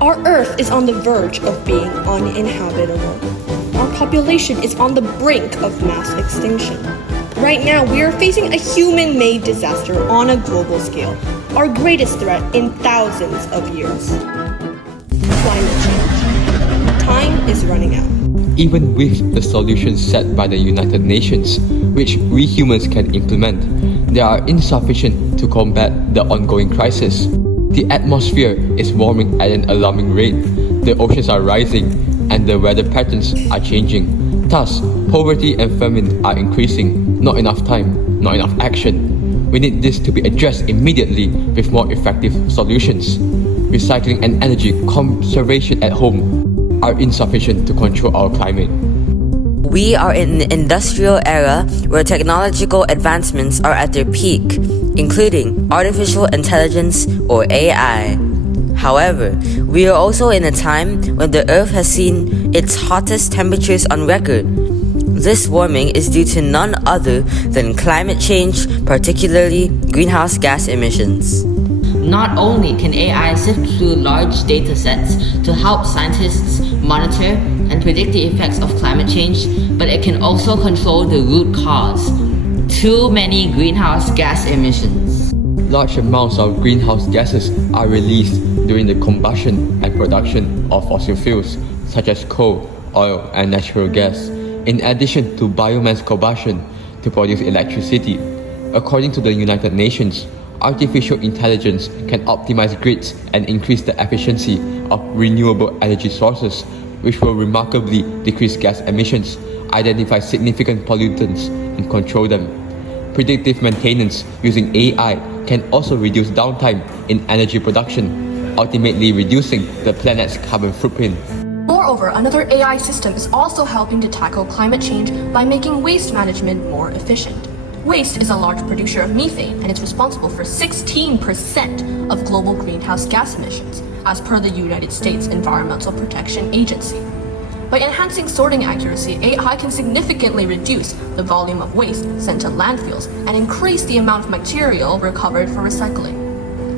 Our Earth is on the verge of being uninhabitable. Our population is on the brink of mass extinction. Right now, we are facing a human-made disaster on a global scale, our greatest threat in thousands of years. Climate change. Time is running out. Even with the solutions set by the United Nations, which we humans can implement, they are insufficient to combat the ongoing crisis. The atmosphere is warming at an alarming rate, the oceans are rising, and the weather patterns are changing. Thus, poverty and famine are increasing. Not enough time, not enough action. We need this to be addressed immediately with more effective solutions. Recycling and energy conservation at home are insufficient to control our climate. We are in an industrial era where technological advancements are at their peak, including artificial intelligence or AI. However, we are also in a time when the Earth has seen its hottest temperatures on record. This warming is due to none other than climate change, particularly greenhouse gas emissions. Not only can AI sift through large data sets to help scientists monitor and predict the effects of climate change, but it can also control the root cause: too many greenhouse gas emissions. Large amounts of greenhouse gases are released during the combustion and production of fossil fuels, such as coal, oil, and natural gas, in addition to biomass combustion to produce electricity. According to the United Nations, artificial intelligence can optimize grids and increase the efficiency of renewable energy sources, which will remarkably decrease gas emissions, identify significant pollutants, and control them. Predictive maintenance using AI can also reduce downtime in energy production, ultimately reducing the planet's carbon footprint. Moreover, another AI system is also helping to tackle climate change by making waste management more efficient. Waste is a large producer of methane, and it's responsible for 16% of global greenhouse gas emissions, as per the United States Environmental Protection Agency. By enhancing sorting accuracy, AI can significantly reduce the volume of waste sent to landfills and increase the amount of material recovered for recycling.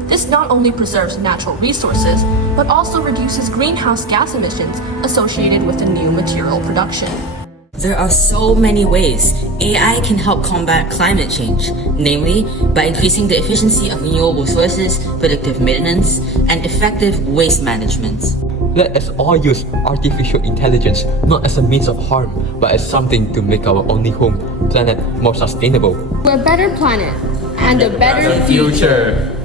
This not only preserves natural resources, but also reduces greenhouse gas emissions associated with the new material production. There are so many ways AI can help combat climate change, namely by increasing the efficiency of renewable sources, predictive maintenance, and effective waste management. Let us all use artificial intelligence not as a means of harm, but as something to make our only home planet more sustainable. For a better planet and a better future.